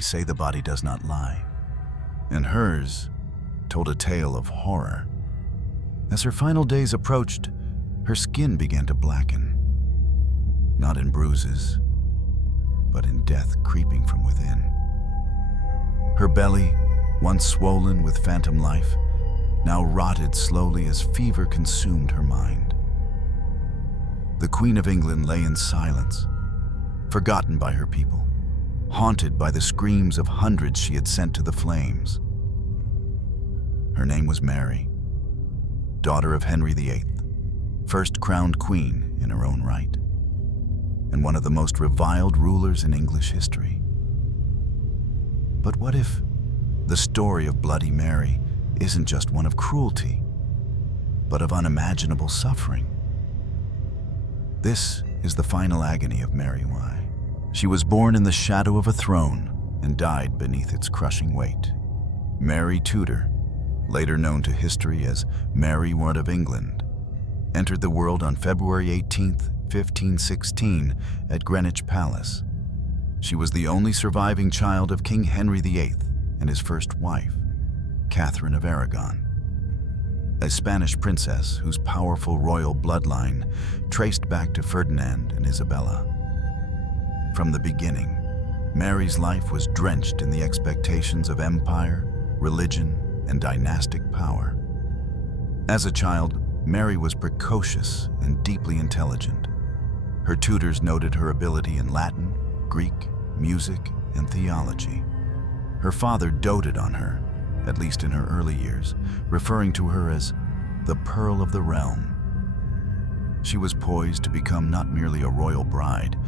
They say the body does not lie, and hers told a tale of horror. As her final days approached, her skin began to blacken, not in bruises, but in death creeping from within. Her belly, once swollen with phantom life, now rotted slowly as fever consumed her mind. The Queen of England lay in silence, forgotten by her people, haunted by the screams of hundreds she had sent to the flames. Her name was Mary, daughter of Henry VIII, first crowned queen in her own right, and one of the most reviled rulers in English history. But what if the story of Bloody Mary isn't just one of cruelty, but of unimaginable suffering? This is the final agony of Mary Y. She was born in the shadow of a throne and died beneath its crushing weight. Mary Tudor, later known to history as Mary of England, entered the world on February 18, 1516, at Greenwich Palace. She was the only surviving child of King Henry VIII and his first wife, Catherine of Aragon, a Spanish princess whose powerful royal bloodline traced back to Ferdinand and Isabella. From the beginning, Mary's life was drenched in the expectations of empire, religion, and dynastic power. As a child, Mary was precocious and deeply intelligent. Her tutors noted her ability in Latin, Greek, music, and theology. Her father doted on her, at least in her early years, referring to her as the Pearl of the Realm. She was poised to become not merely a royal bride,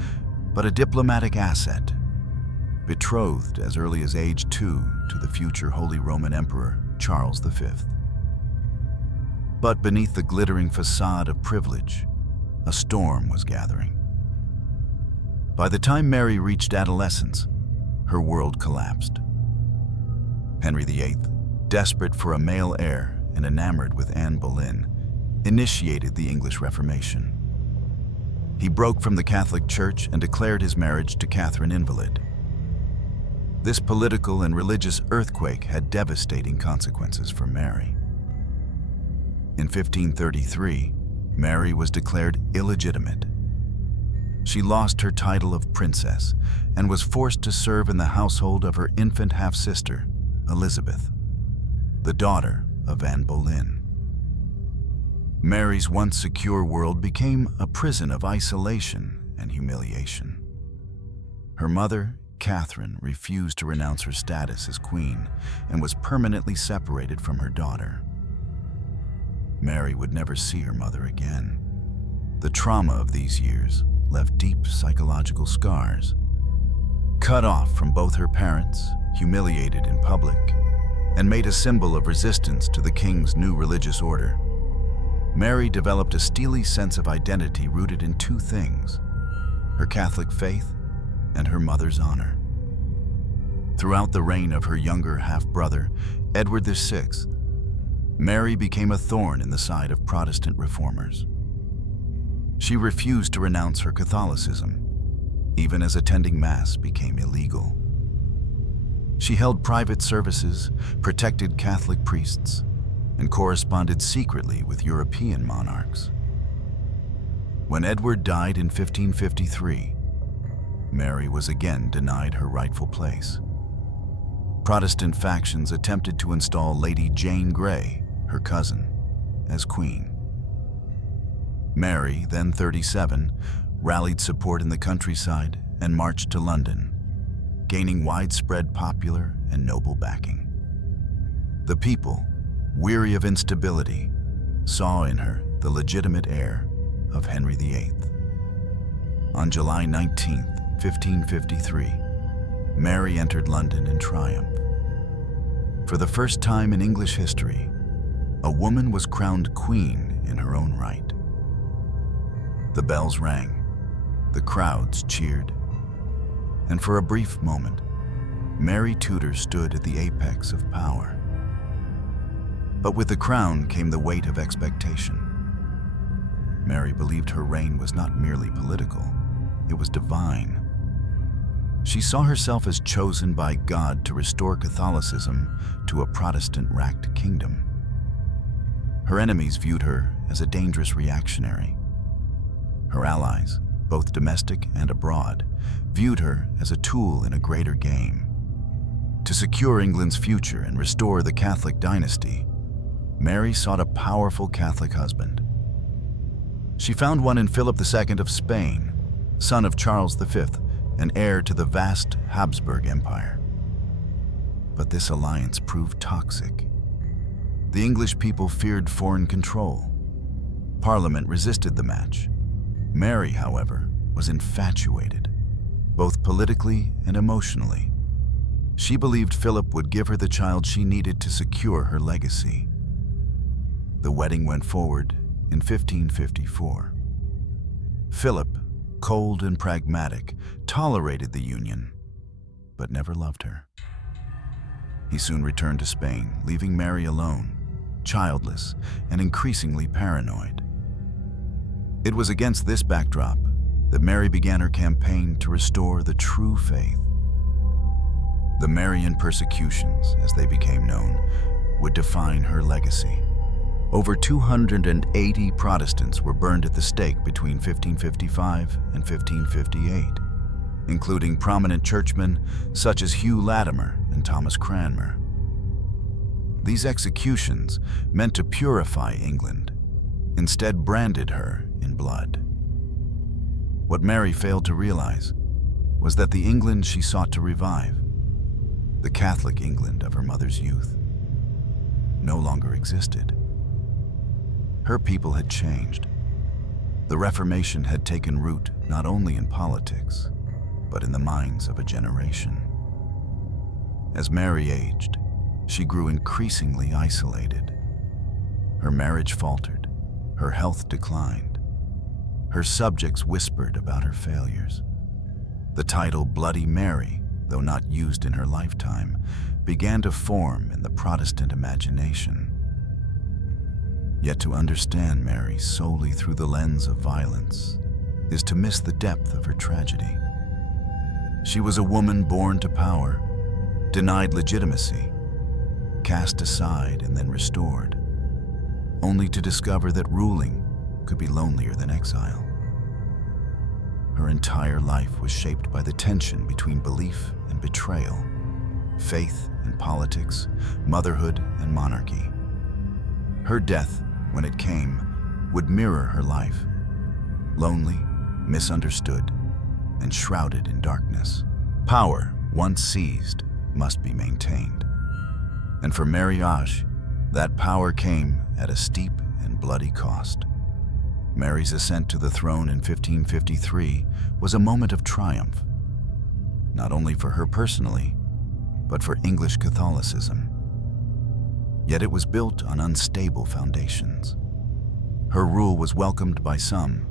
but a diplomatic asset, betrothed as early as age 2 to the future Holy Roman Emperor Charles V. But beneath the glittering facade of privilege, a storm was gathering. By the time Mary reached adolescence, her world collapsed. Henry VIII, desperate for a male heir and enamored with Anne Boleyn, initiated the English Reformation. He broke from the Catholic Church and declared his marriage to Catherine invalid. This political and religious earthquake had devastating consequences for Mary. In 1533, Mary was declared illegitimate. She lost her title of princess and was forced to serve in the household of her infant half-sister, Elizabeth, the daughter of Anne Boleyn. Mary's once secure world became a prison of isolation and humiliation. Her mother, Catherine, refused to renounce her status as queen and was permanently separated from her daughter. Mary would never see her mother again. The trauma of these years left deep psychological scars. Cut off from both her parents, humiliated in public, and made a symbol of resistance to the king's new religious order, Mary developed a steely sense of identity rooted in two things: her Catholic faith and her mother's honor. Throughout the reign of her younger half-brother, Edward VI, Mary became a thorn in the side of Protestant reformers. She refused to renounce her Catholicism, even as attending Mass became illegal. She held private services, protected Catholic priests, and corresponded secretly with European monarchs. When Edward died in 1553, Mary was again denied her rightful place. Protestant factions attempted to install Lady Jane Grey, her cousin, as queen. Mary, then 37, rallied support in the countryside and marched to London, gaining widespread popular and noble backing. The people, weary of instability, saw in her the legitimate heir of Henry VIII. On July 19, 1553, Mary entered London in triumph. For the first time in English history, a woman was crowned queen in her own right. The bells rang, the crowds cheered, and for a brief moment, Mary Tudor stood at the apex of power. But with the crown came the weight of expectation. Mary believed her reign was not merely political, it was divine. She saw herself as chosen by God to restore Catholicism to a Protestant-racked kingdom. Her enemies viewed her as a dangerous reactionary. Her allies, both domestic and abroad, viewed her as a tool in a greater game. To secure England's future and restore the Catholic dynasty, Mary sought a powerful Catholic husband. She found one in Philip II of Spain, son of Charles V and heir to the vast Habsburg Empire. But this alliance proved toxic. The English people feared foreign control. Parliament resisted the match. Mary, however, was infatuated, both politically and emotionally. She believed Philip would give her the child she needed to secure her legacy. The wedding went forward in 1554. Philip, cold and pragmatic, tolerated the union, but never loved her. He soon returned to Spain, leaving Mary alone, childless, and increasingly paranoid. It was against this backdrop that Mary began her campaign to restore the true faith. The Marian persecutions, as they became known, would define her legacy. Over 280 Protestants were burned at the stake between 1555 and 1558, including prominent churchmen such as Hugh Latimer and Thomas Cranmer. These executions, meant to purify England, instead branded her in blood. What Mary failed to realize was that the England she sought to revive, the Catholic England of her mother's youth, no longer existed. Her people had changed. The Reformation had taken root not only in politics, but in the minds of a generation. As Mary aged, she grew increasingly isolated. Her marriage faltered, her health declined. Her subjects whispered about her failures. The title Bloody Mary, though not used in her lifetime, began to form in the Protestant imagination. Yet to understand Mary solely through the lens of violence is to miss the depth of her tragedy. She was a woman born to power, denied legitimacy, cast aside and then restored, only to discover that ruling could be lonelier than exile. Her entire life was shaped by the tension between belief and betrayal, faith and politics, motherhood and monarchy. Her death, when it came, would mirror her life, lonely, misunderstood, and shrouded in darkness. Power, once seized, must be maintained. And for Mary, that power came at a steep and bloody cost. Mary's ascent to the throne in 1553 was a moment of triumph, not only for her personally, but for English Catholicism. Yet it was built on unstable foundations. Her rule was welcomed by some,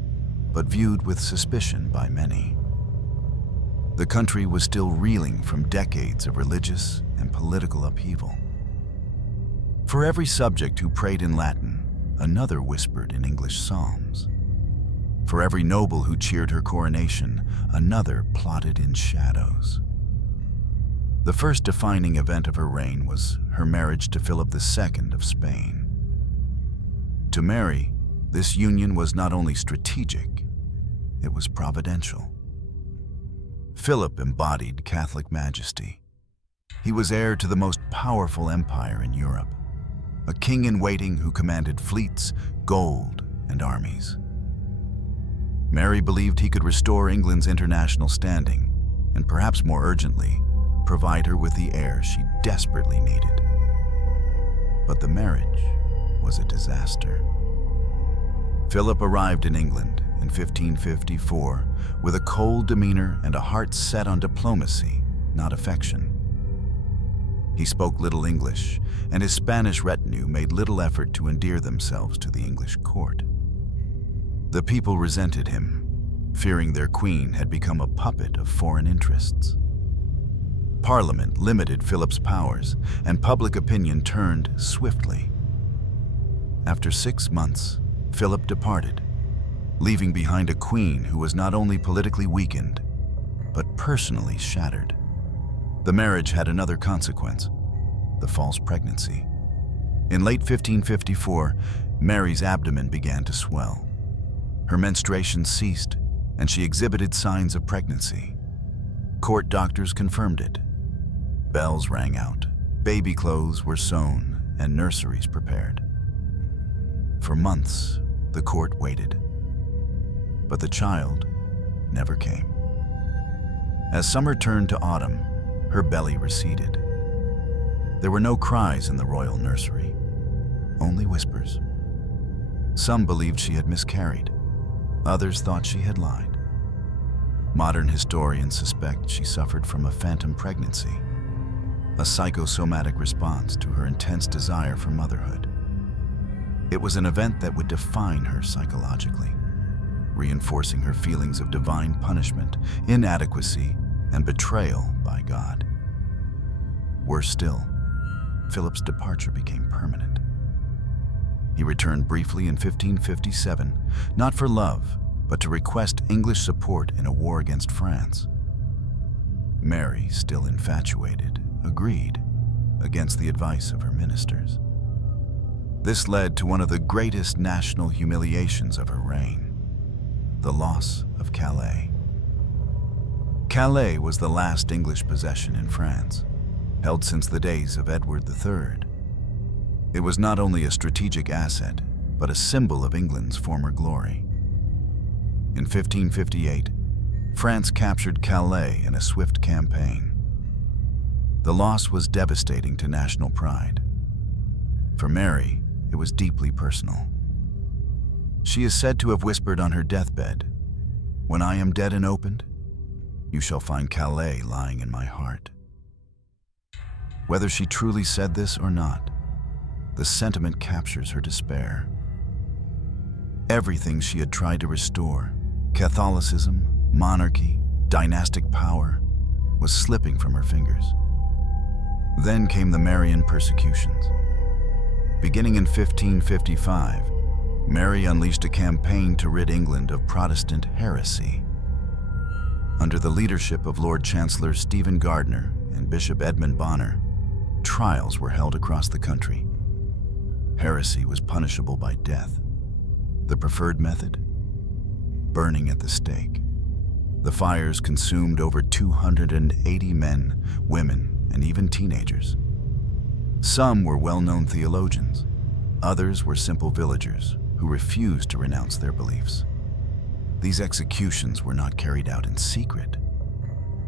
but viewed with suspicion by many. The country was still reeling from decades of religious and political upheaval. For every subject who prayed in Latin, another whispered in English psalms. For every noble who cheered her coronation, another plotted in shadows. The first defining event of her reign was her marriage to Philip II of Spain. To Mary, this union was not only strategic, it was providential. Philip embodied Catholic majesty. He was heir to the most powerful empire in Europe, a king-in-waiting who commanded fleets, gold, and armies. Mary believed he could restore England's international standing, and perhaps more urgently, provide her with the heir she desperately needed. But the marriage was a disaster. Philip arrived in England in 1554 with a cold demeanor and a heart set on diplomacy, not affection. He spoke little English, and his Spanish retinue made little effort to endear themselves to the English court. The people resented him, fearing their queen had become a puppet of foreign interests. Parliament limited Philip's powers, and public opinion turned swiftly. After 6 months, Philip departed, leaving behind a queen who was not only politically weakened, but personally shattered. The marriage had another consequence: the false pregnancy. In late 1554, Mary's abdomen began to swell. Her menstruation ceased, and she exhibited signs of pregnancy. Court doctors confirmed it. Bells rang out, baby clothes were sewn, and nurseries prepared. For months, the court waited, but the child never came. As summer turned to autumn, her belly receded. There were no cries in the royal nursery, only whispers. Some believed she had miscarried. Others thought she had lied. Modern historians suspect she suffered from a phantom pregnancy, a psychosomatic response to her intense desire for motherhood. It was an event that would define her psychologically, reinforcing her feelings of divine punishment, inadequacy, and betrayal by God. Worse still, Philip's departure became permanent. He returned briefly in 1557, not for love, but to request English support in a war against France. Mary, still infatuated, agreed, against the advice of her ministers. This led to one of the greatest national humiliations of her reign: the loss of Calais. Calais was the last English possession in France, held since the days of Edward III. It was not only a strategic asset, but a symbol of England's former glory. In 1558, France captured Calais in a swift campaign. The loss was devastating to national pride. For Mary, it was deeply personal. She is said to have whispered on her deathbed, "When I am dead and opened, you shall find Calais lying in my heart." Whether she truly said this or not, the sentiment captures her despair. Everything she had tried to restore, Catholicism, monarchy, dynastic power, was slipping from her fingers. Then came the Marian persecutions. Beginning in 1555, Mary unleashed a campaign to rid England of Protestant heresy. Under the leadership of Lord Chancellor Stephen Gardiner and Bishop Edmund Bonner, trials were held across the country. Heresy was punishable by death. The preferred method? Burning at the stake. The fires consumed over 280 men, women, and even teenagers. Some were well-known theologians. Others were simple villagers who refused to renounce their beliefs. These executions were not carried out in secret.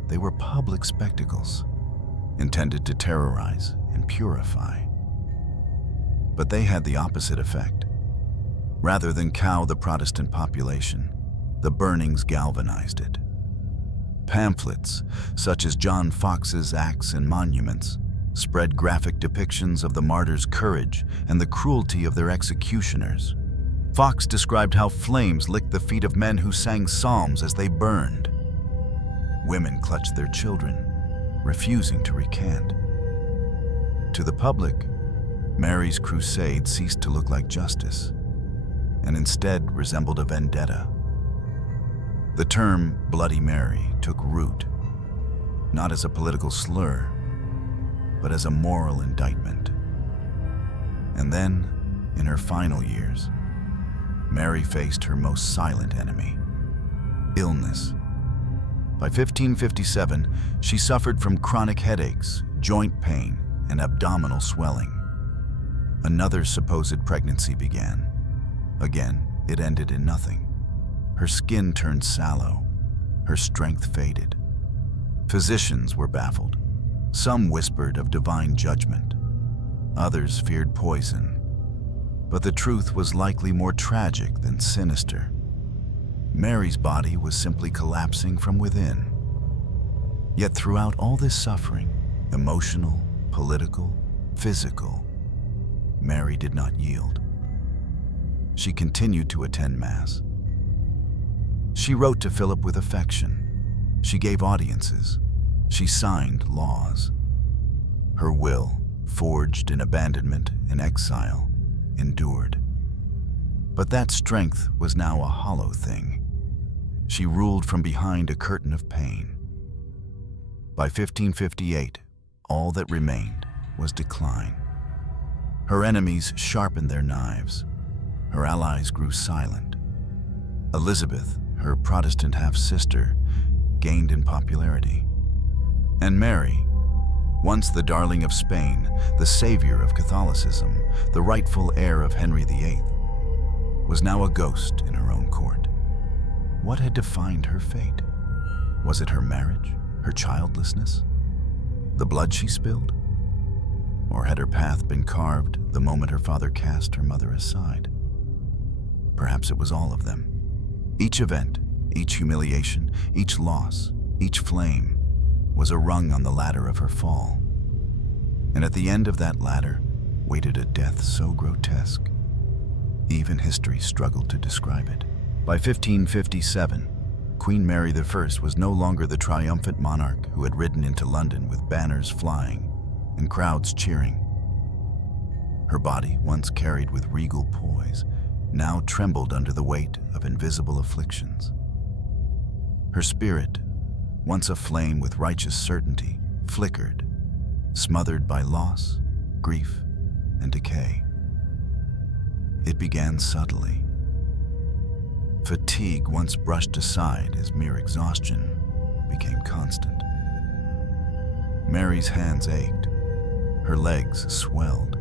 They were public spectacles, intended to terrorize and purify. But they had the opposite effect. Rather than cow the Protestant population, the burnings galvanized it. Pamphlets, such as John Fox's Acts and Monuments, spread graphic depictions of the martyrs' courage and the cruelty of their executioners. Fox described how flames licked the feet of men who sang psalms as they burned. Women clutched their children, refusing to recant. To the public, Mary's crusade ceased to look like justice, and instead resembled a vendetta. The term Bloody Mary took root, not as a political slur, but as a moral indictment. And then, in her final years, Mary faced her most silent enemy: illness. By 1557, she suffered from chronic headaches, joint pain, and abdominal swelling. Another supposed pregnancy began. Again, it ended in nothing. Her skin turned sallow. Her strength faded. Physicians were baffled. Some whispered of divine judgment. Others feared poison. But the truth was likely more tragic than sinister. Mary's body was simply collapsing from within. Yet throughout all this suffering, emotional, political, physical, Mary did not yield. She continued to attend Mass. She wrote to Philip with affection. She gave audiences. She signed laws. Her will, forged in abandonment and exile, endured. But that strength was now a hollow thing. She ruled from behind a curtain of pain, By 1558, all that remained was decline. Her enemies sharpened their knives. Her allies grew silent. Elizabeth, her Protestant half-sister, gained in popularity. And Mary, once the darling of Spain, the savior of Catholicism, the rightful heir of Henry VIII, was now a ghost in her own court. What had defined her fate? Was it her marriage, her childlessness, the blood she spilled? Or had her path been carved the moment her father cast her mother aside? Perhaps it was all of them. Each event, each humiliation, each loss, each flame was a rung on the ladder of her fall. And at the end of that ladder waited a death so grotesque, even history struggled to describe it. By 1557, Queen Mary I was no longer the triumphant monarch who had ridden into London with banners flying and crowds cheering. Her body, once carried with regal poise, now trembled under the weight of invisible afflictions. Her spirit, once aflame with righteous certainty, flickered, smothered by loss, grief, and decay. It began subtly. Fatigue, once brushed aside as mere exhaustion, became constant. Mary's hands ached. Her legs swelled.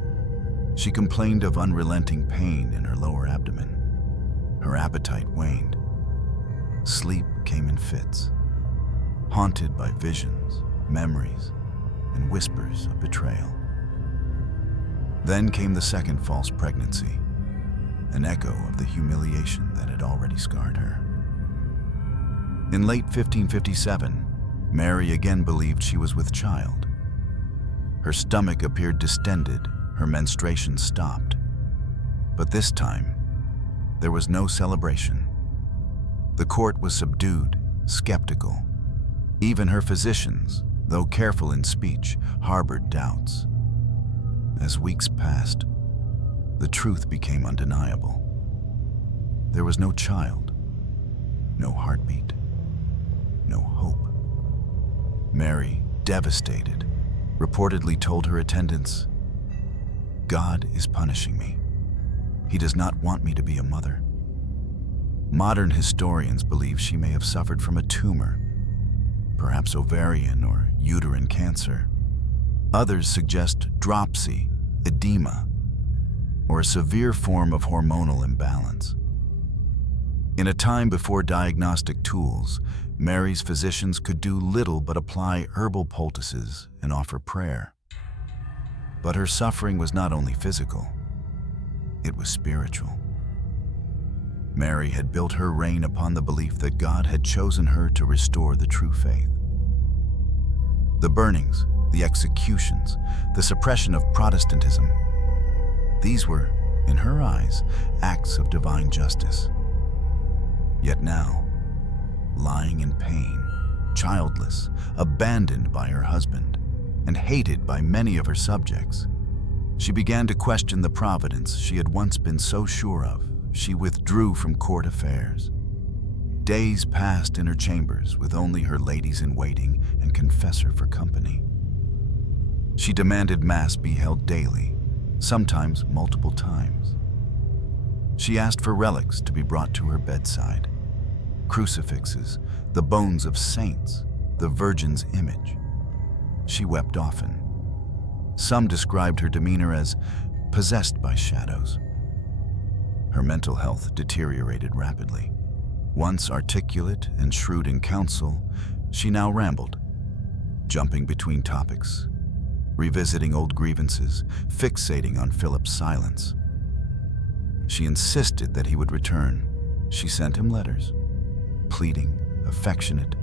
She complained of unrelenting pain in her lower abdomen. Her appetite waned. Sleep came in fits, haunted by visions, memories, and whispers of betrayal. Then came the second false pregnancy, an echo of the humiliation that had already scarred her. In late 1557, Mary again believed she was with child. Her stomach appeared distended, her menstruation stopped. But this time, there was no celebration. The court was subdued, skeptical. Even her physicians, though careful in speech, harbored doubts. As weeks passed, the truth became undeniable. There was no child, no heartbeat, no hope. Mary, devastated, reportedly told her attendants, "God is punishing me. He does not want me to be a mother." Modern historians believe she may have suffered from a tumor, perhaps ovarian or uterine cancer. Others suggest dropsy, edema, or a severe form of hormonal imbalance. In a time before diagnostic tools, Mary's physicians could do little but apply herbal poultices and offer prayer. But her suffering was not only physical, it was spiritual. Mary had built her reign upon the belief that God had chosen her to restore the true faith. The burnings, the executions, the suppression of Protestantism, these were, in her eyes, acts of divine justice. Yet now, lying in pain, childless, abandoned by her husband, and hated by many of her subjects, she began to question the providence she had once been so sure of. She withdrew from court affairs. Days passed in her chambers with only her ladies-in-waiting and confessor for company. She demanded Mass be held daily, sometimes multiple times. She asked for relics to be brought to her bedside. Crucifixes, the bones of saints, the Virgin's image. She wept often. Some described her demeanor as possessed by shadows. Her mental health deteriorated rapidly. Once articulate and shrewd in counsel, she now rambled, jumping between topics, revisiting old grievances, fixating on Philip's silence. She insisted that he would return. She sent him letters, pleading, affectionate,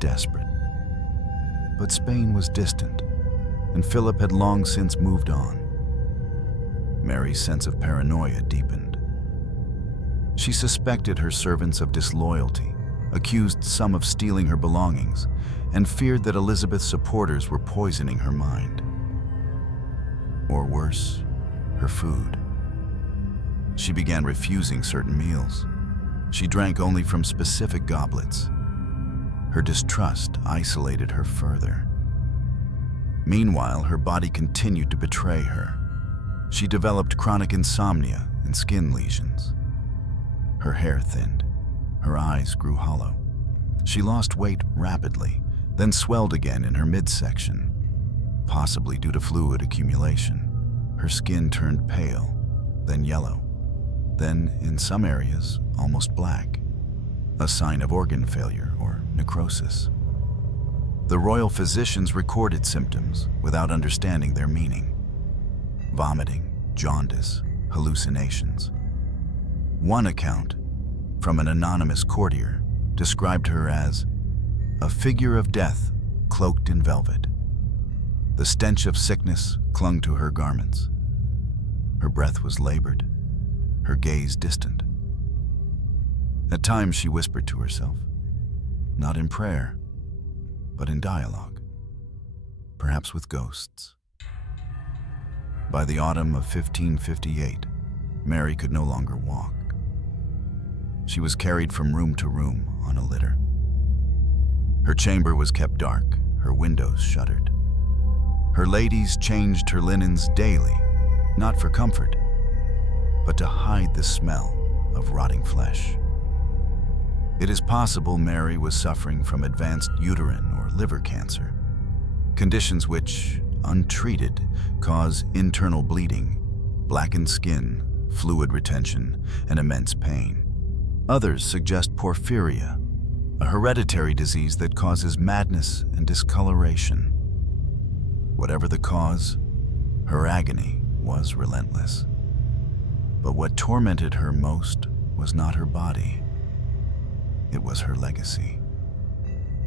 desperate. But Spain was distant, and Philip had long since moved on. Mary's sense of paranoia deepened. She suspected her servants of disloyalty, accused some of stealing her belongings, and feared that Elizabeth's supporters were poisoning her mind. Or worse, her food. She began refusing certain meals. She drank only from specific goblets. Her distrust isolated her further. Meanwhile, her body continued to betray her. She developed chronic insomnia and skin lesions. Her hair thinned. Her eyes grew hollow. She lost weight rapidly, then swelled again in her midsection, possibly due to fluid accumulation. Her skin turned pale, then yellow, then, in some areas, almost black, a sign of organ failure or necrosis. The royal physicians recorded symptoms without understanding their meaning: vomiting, jaundice, hallucinations. One account, from an anonymous courtier, described her as a figure of death cloaked in velvet. The stench of sickness clung to her garments. Her breath was labored, her gaze distant. At times she whispered to herself, not in prayer, but in dialogue, perhaps with ghosts. By the autumn of 1558, Mary could no longer walk. She was carried from room to room on a litter. Her chamber was kept dark, her windows shuttered. Her ladies changed her linens daily, not for comfort, but to hide the smell of rotting flesh. It is possible Mary was suffering from advanced uterine or liver cancer, conditions which, untreated, cause internal bleeding, blackened skin, fluid retention, and immense pain. Others suggest porphyria, a hereditary disease that causes madness and discoloration. Whatever the cause, her agony was relentless. But what tormented her most was not her body. It was her legacy.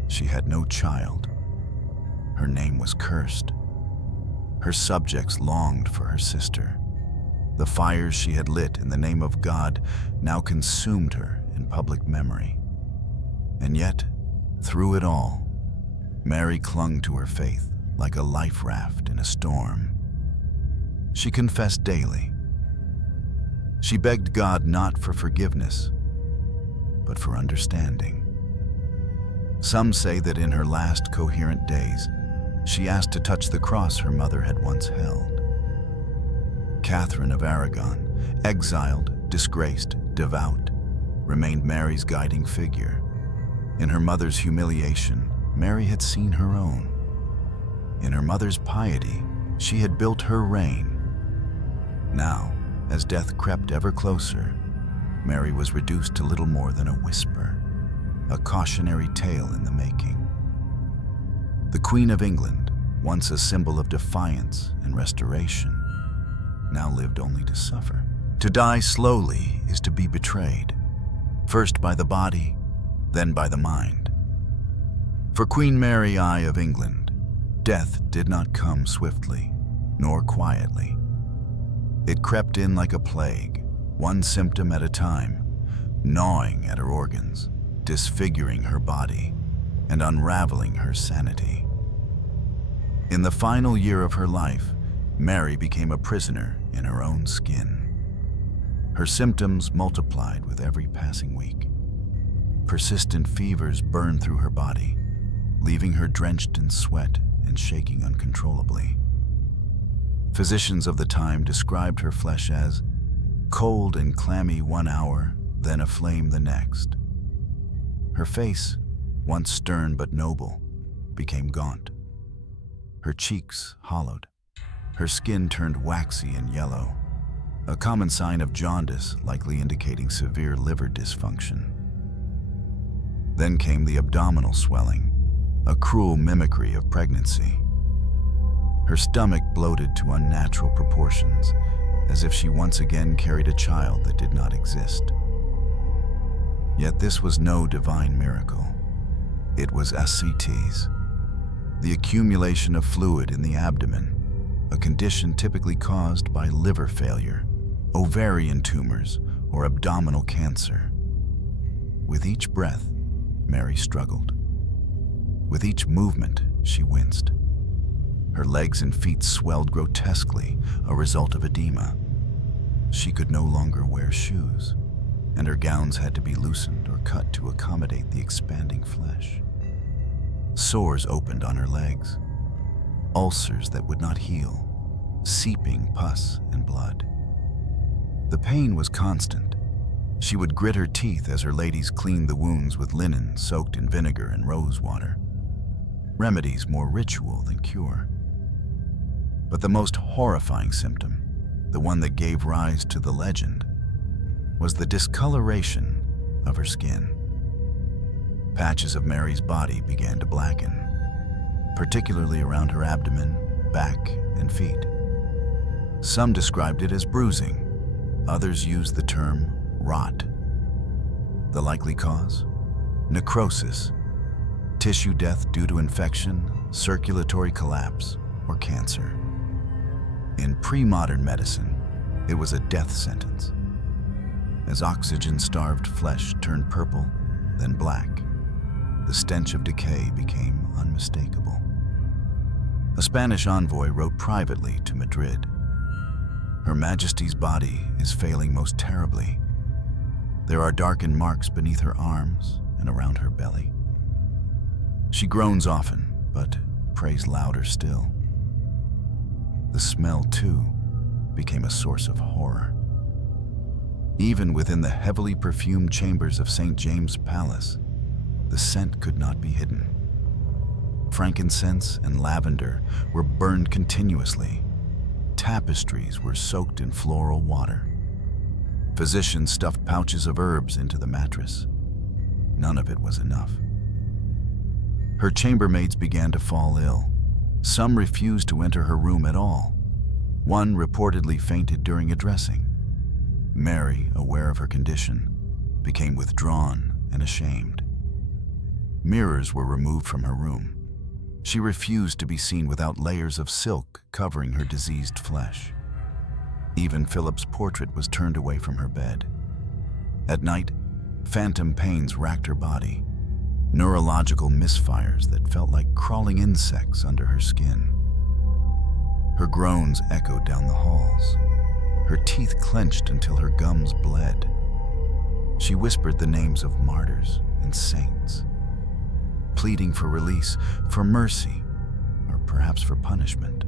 She had no child. Her name was cursed. Her subjects longed for her sister. The fires she had lit in the name of God now consumed her in public memory. And yet, through it all, Mary clung to her faith like a life raft in a storm. She confessed daily. She begged God not for forgiveness, but for understanding. Some say that in her last coherent days, she asked to touch the cross her mother had once held. Catherine of Aragon, exiled, disgraced, devout, remained Mary's guiding figure. In her mother's humiliation, Mary had seen her own. In her mother's piety, she had built her reign. Now, as death crept ever closer, Mary was reduced to little more than a whisper, a cautionary tale in the making. The Queen of England, once a symbol of defiance and restoration, now lived only to suffer. To die slowly is to be betrayed, first by the body, then by the mind. For Queen Mary I of England, death did not come swiftly, nor quietly. It crept in like a plague, one symptom at a time, gnawing at her organs, disfiguring her body, and unraveling her sanity. In the final year of her life, Mary became a prisoner in her own skin. Her symptoms multiplied with every passing week. Persistent fevers burned through her body, leaving her drenched in sweat and shaking uncontrollably. Physicians of the time described her flesh as cold and clammy 1 hour, then aflame the next. Her face, once stern but noble, became gaunt. Her cheeks hollowed. Her skin turned waxy and yellow, a common sign of jaundice likely indicating severe liver dysfunction. Then came the abdominal swelling, a cruel mimicry of pregnancy. Her stomach bloated to unnatural proportions, as if she once again carried a child that did not exist. Yet this was no divine miracle. It was ascites, the accumulation of fluid in the abdomen, a condition typically caused by liver failure, ovarian tumors, or abdominal cancer. With each breath, Mary struggled. With each movement, she winced. Her legs and feet swelled grotesquely, a result of edema. She could no longer wear shoes, and her gowns had to be loosened or cut to accommodate the expanding flesh. Sores opened on her legs. ulcers that would not heal, seeping pus and blood. The pain was constant. She would grit her teeth as her ladies cleaned the wounds with linen soaked in vinegar and rose water, remedies more ritual than cure. But the most horrifying symptom, the one that gave rise to the legend, was the discoloration of her skin. Patches of Mary's body began to blacken, particularly around her abdomen, back, and feet. Some described it as bruising. Others used the term rot. The likely cause? Necrosis, tissue death due to infection, circulatory collapse, or cancer. In pre-modern medicine, it was a death sentence. As oxygen-starved flesh turned purple, then black, the stench of decay became unmistakable. A Spanish envoy wrote privately to Madrid, "Her Majesty's body is failing most terribly. There are darkened marks beneath her arms and around her belly. She groans often, but prays louder still." The smell, too, became a source of horror. Even within the heavily perfumed chambers of St. James' Palace, the scent could not be hidden. Frankincense and lavender were burned continuously. Tapestries were soaked in floral water. Physicians stuffed pouches of herbs into the mattress. None of it was enough. Her chambermaids began to fall ill. Some refused to enter her room at all. One reportedly fainted during a dressing. Mary, aware of her condition, became withdrawn and ashamed. Mirrors were removed from her room. She refused to be seen without layers of silk covering her diseased flesh. Even Philip's portrait was turned away from her bed. At night, phantom pains racked her body, neurological misfires that felt like crawling insects under her skin. Her groans echoed down the halls. Her teeth clenched until her gums bled. She whispered the names of martyrs and saints, pleading for release, for mercy, or perhaps for punishment.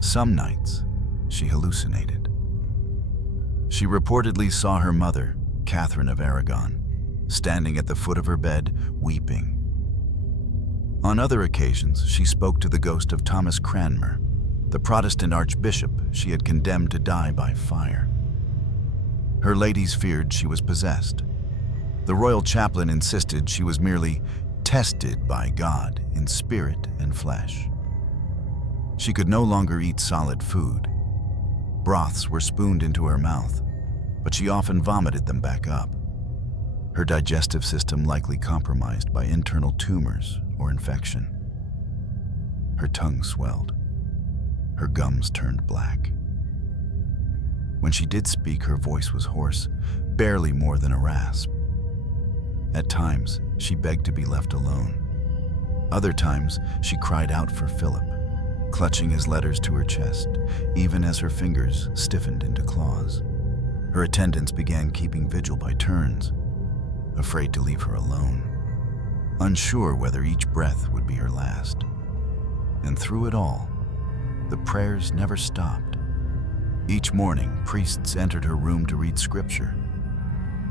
Some nights, she hallucinated. She reportedly saw her mother, Catherine of Aragon, standing at the foot of her bed, weeping. On other occasions, she spoke to the ghost of Thomas Cranmer, the Protestant archbishop she had condemned to die by fire. Her ladies feared she was possessed. The royal chaplain insisted she was merely tested by God in spirit and flesh. She could no longer eat solid food. Broths were spooned into her mouth, but she often vomited them back up. Her digestive system likely compromised by internal tumors or infection. Her tongue swelled. Her gums turned black. When she did speak, her voice was hoarse, barely more than a rasp. At times, she begged to be left alone. Other times, she cried out for Philip, clutching his letters to her chest, even as her fingers stiffened into claws. Her attendants began keeping vigil by turns, afraid to leave her alone, unsure whether each breath would be her last. And through it all, the prayers never stopped. Each morning, priests entered her room to read scripture.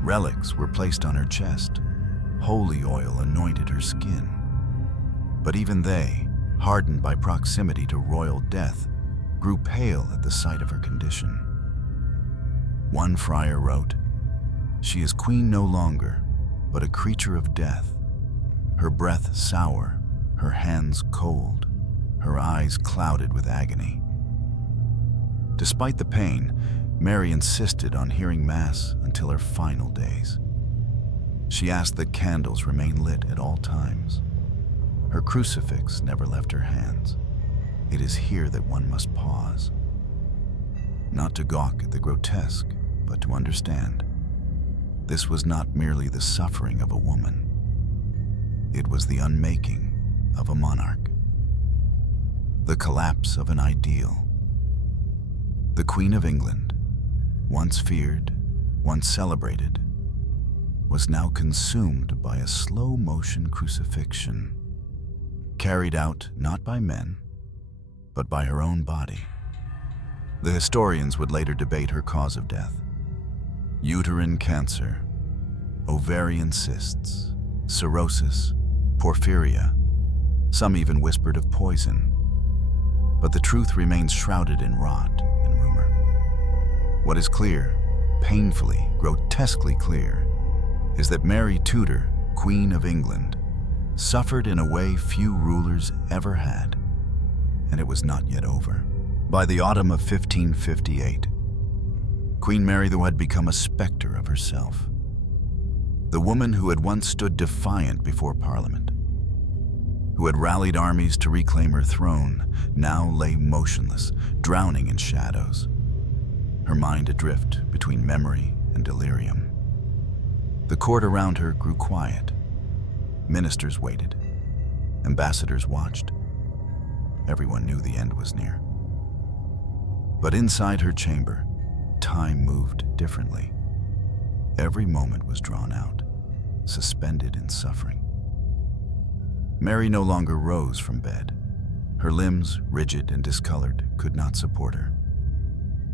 Relics were placed on her chest. Holy oil anointed her skin. But even they, hardened by proximity to royal death, grew pale at the sight of her condition. One friar wrote, "She is queen no longer, but a creature of death. Her breath sour, her hands cold, her eyes clouded with agony." Despite the pain, Mary insisted on hearing Mass until her final days. She asked that candles remain lit at all times. Her crucifix never left her hands. It is here that one must pause. Not to gawk at the grotesque, but to understand. This was not merely the suffering of a woman. It was the unmaking of a monarch. The collapse of an ideal. The Queen of England, once feared, once celebrated, was now consumed by a slow-motion crucifixion, carried out not by men, but by her own body. The historians would later debate her cause of death: uterine cancer, ovarian cysts, cirrhosis, porphyria. Some even whispered of poison. But the truth remains shrouded in rot and rumor. What is clear, painfully, grotesquely clear, is that Mary Tudor, Queen of England, suffered in a way few rulers ever had, and it was not yet over. By the autumn of 1558, Queen Mary had become a specter of herself. The woman who had once stood defiant before Parliament, who had rallied armies to reclaim her throne, now lay motionless, drowning in shadows, her mind adrift between memory and delirium. The court around her grew quiet. Ministers waited. Ambassadors watched. Everyone knew the end was near. But inside her chamber, time moved differently. Every moment was drawn out, suspended in suffering. Mary no longer rose from bed. Her limbs, rigid and discolored, could not support her.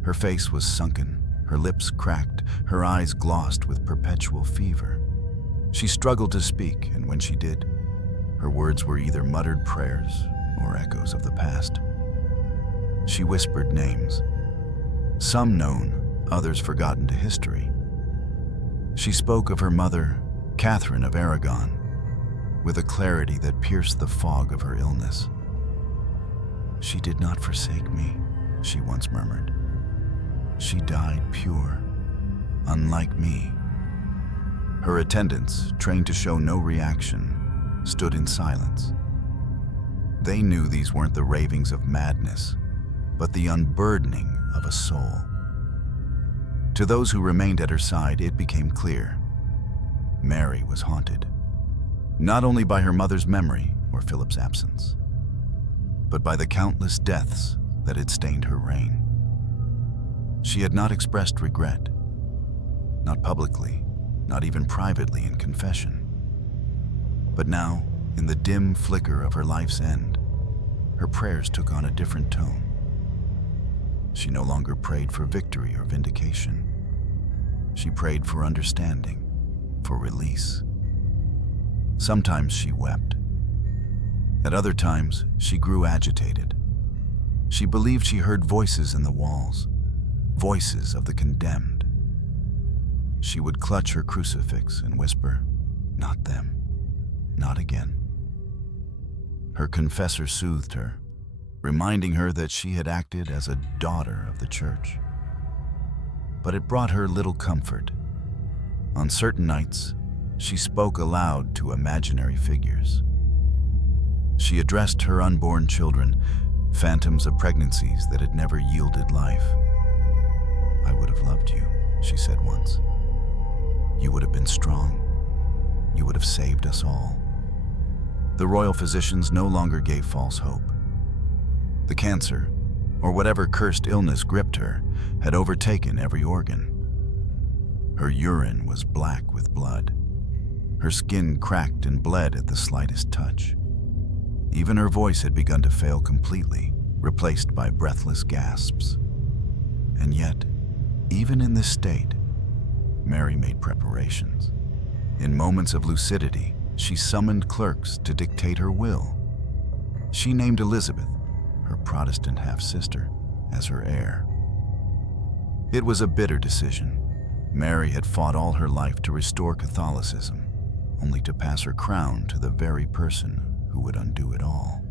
Her face was sunken, her lips cracked, her eyes glossed with perpetual fever. She struggled to speak, and when she did, her words were either muttered prayers or echoes of the past. She whispered names, some known, others forgotten to history. She spoke of her mother, Catherine of Aragon, with a clarity that pierced the fog of her illness. "She did not forsake me," she once murmured. "She died pure, unlike me." Her attendants, trained to show no reaction, stood in silence. They knew these weren't the ravings of madness, but the unburdening of a soul. To those who remained at her side, it became clear: Mary was haunted, not only by her mother's memory or Philip's absence, but by the countless deaths that had stained her reign. She had not expressed regret, not publicly, not even privately in confession. But now, in the dim flicker of her life's end, her prayers took on a different tone. She no longer prayed for victory or vindication. She prayed for understanding, for release. Sometimes she wept. At other times, she grew agitated. She believed she heard voices in the walls, voices of the condemned. She would clutch her crucifix and whisper, "Not them, not again." Her confessor soothed her, reminding her that she had acted as a daughter of the church. But it brought her little comfort. On certain nights, she spoke aloud to imaginary figures. She addressed her unborn children, phantoms of pregnancies that had never yielded life. "I would have loved you," she said once. "You would have been strong. You would have saved us all." The royal physicians no longer gave false hope. The cancer, or whatever cursed illness gripped her, had overtaken every organ. Her urine was black with blood. Her skin cracked and bled at the slightest touch. Even her voice had begun to fail completely, replaced by breathless gasps. And yet, even in this state, Mary made preparations. In moments of lucidity, she summoned clerks to dictate her will. She named Elizabeth, her Protestant half-sister, as her heir. It was a bitter decision. Mary had fought all her life to restore Catholicism, only to pass her crown to the very person who would undo it all.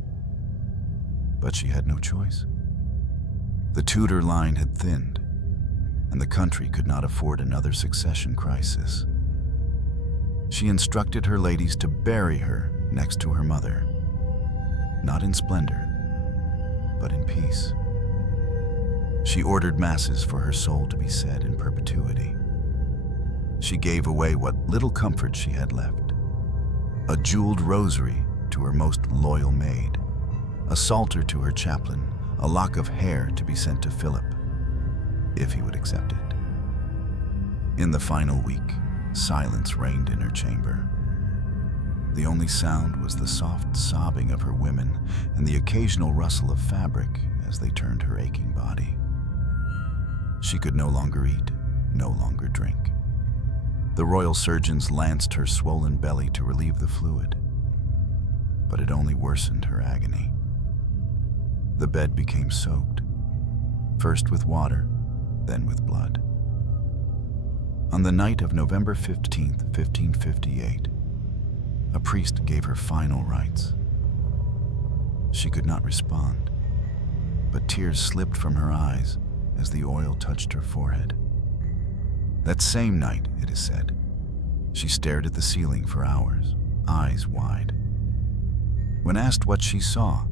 But she had no choice. The Tudor line had thinned, and the country could not afford another succession crisis. She instructed her ladies to bury her next to her mother, not in splendor, but in peace. She ordered masses for her soul to be said in perpetuity. She gave away what little comfort she had left: a jeweled rosary to her most loyal maid, a psalter to her chaplain, a lock of hair to be sent to Philip, if he would accept it. In the final week, silence reigned in her chamber. The only sound was the soft sobbing of her women and the occasional rustle of fabric as they turned her aching body. She could no longer eat, no longer drink. The royal surgeons lanced her swollen belly to relieve the fluid, but it only worsened her agony. The bed became soaked, first with water, then with blood. On the night of November 15th, 1558, a priest gave her final rites. She could not respond, but tears slipped from her eyes as the oil touched her forehead. That same night, it is said, she stared at the ceiling for hours, eyes wide. When asked what she saw,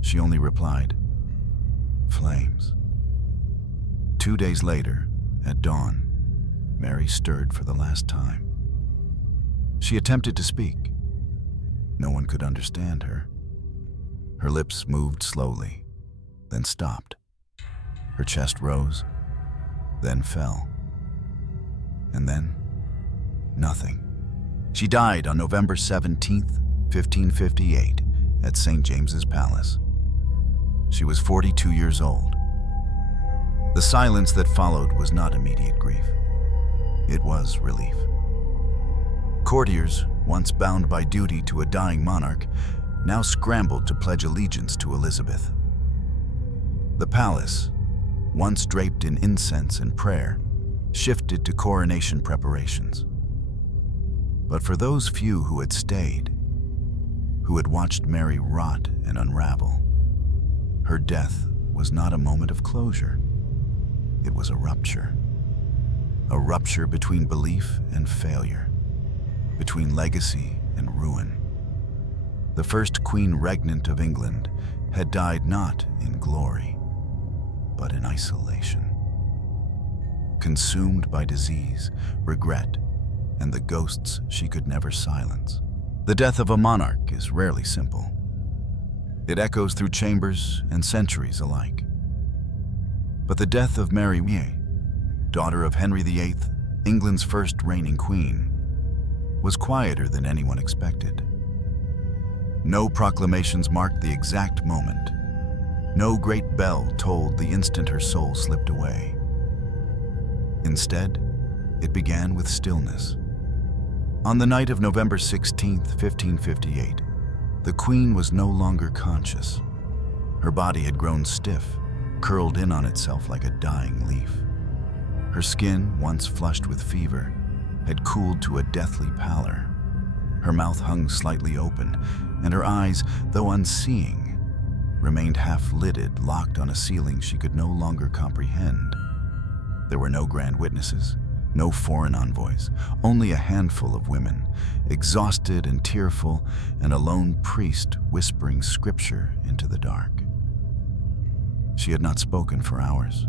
she only replied, "Flames." 2 days later, at dawn, Mary stirred for the last time. She attempted to speak. No one could understand her. Her lips moved slowly, then stopped. Her chest rose, then fell. And then, nothing. She died on November 17th, 1558, at St. James's Palace. She was 42 years old. The silence that followed was not immediate grief. It was relief. Courtiers, once bound by duty to a dying monarch, now scrambled to pledge allegiance to Elizabeth. The palace, once draped in incense and prayer, shifted to coronation preparations. But for those few who had stayed, who had watched Mary rot and unravel, her death was not a moment of closure. It was a rupture between belief and failure, between legacy and ruin. The first Queen Regnant of England had died not in glory, but in isolation, consumed by disease, regret, and the ghosts she could never silence. The death of a monarch is rarely simple. It echoes through chambers and centuries alike. But the death of Mary, daughter of Henry VIII, England's first reigning queen, was quieter than anyone expected. No proclamations marked the exact moment. No great bell tolled the instant her soul slipped away. Instead, it began with stillness. On the night of November 16th, 1558, the Queen was no longer conscious. Her body had grown stiff, curled in on itself like a dying leaf. Her skin, once flushed with fever, had cooled to a deathly pallor. Her mouth hung slightly open, and her eyes, though unseeing, remained half-lidded, locked on a ceiling she could no longer comprehend. There were no grand witnesses, no foreign envoys, only a handful of women, exhausted and tearful, and a lone priest whispering scripture into the dark. She had not spoken for hours,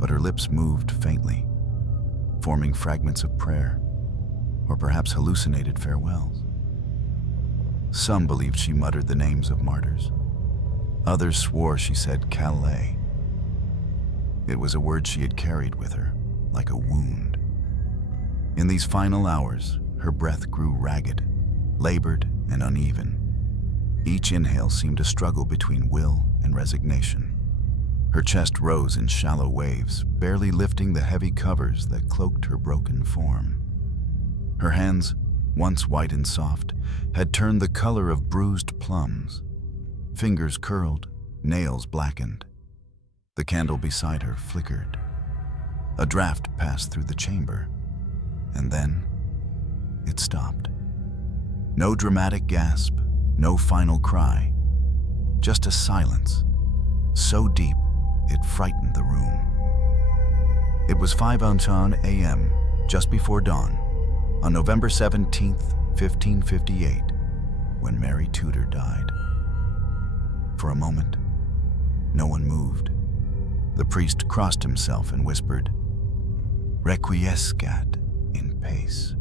but her lips moved faintly, forming fragments of prayer, or perhaps hallucinated farewells. Some believed she muttered the names of martyrs. Others swore she said Calais. It was a word she had carried with her, like a wound. In these final hours, her breath grew ragged, labored, and uneven. Each inhale seemed a struggle between will and resignation. Her chest rose in shallow waves, barely lifting the heavy covers that cloaked her broken form. Her hands, once white and soft, had turned the color of bruised plums. Fingers curled, nails blackened. The candle beside her flickered. A draft passed through the chamber, and then it stopped. No dramatic gasp, no final cry, just a silence, so deep it frightened the room. It was 5:00 a.m., just before dawn, on November 17th, 1558, when Mary Tudor died. For a moment, no one moved. The priest crossed himself and whispered, "Requiescat in pace."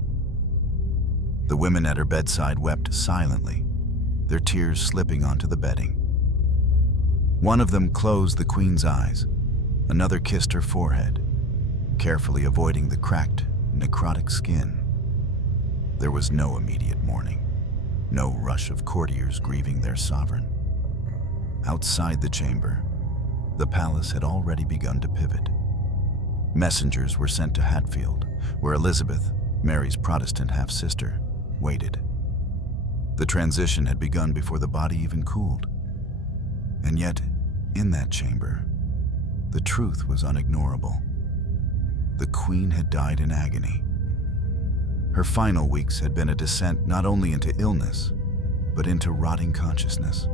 The women at her bedside wept silently, their tears slipping onto the bedding. One of them closed the Queen's eyes, another kissed her forehead, carefully avoiding the cracked, necrotic skin. There was no immediate mourning. no rush of courtiers grieving their sovereign. Outside the chamber, the palace had already begun to pivot. Messengers were sent to Hatfield, where Elizabeth, Mary's Protestant half-sister, waited. The transition had begun before the body even cooled. And yet, in that chamber, the truth was unignorable. The Queen had died in agony. Her final weeks had been a descent not only into illness, but into rotting consciousness.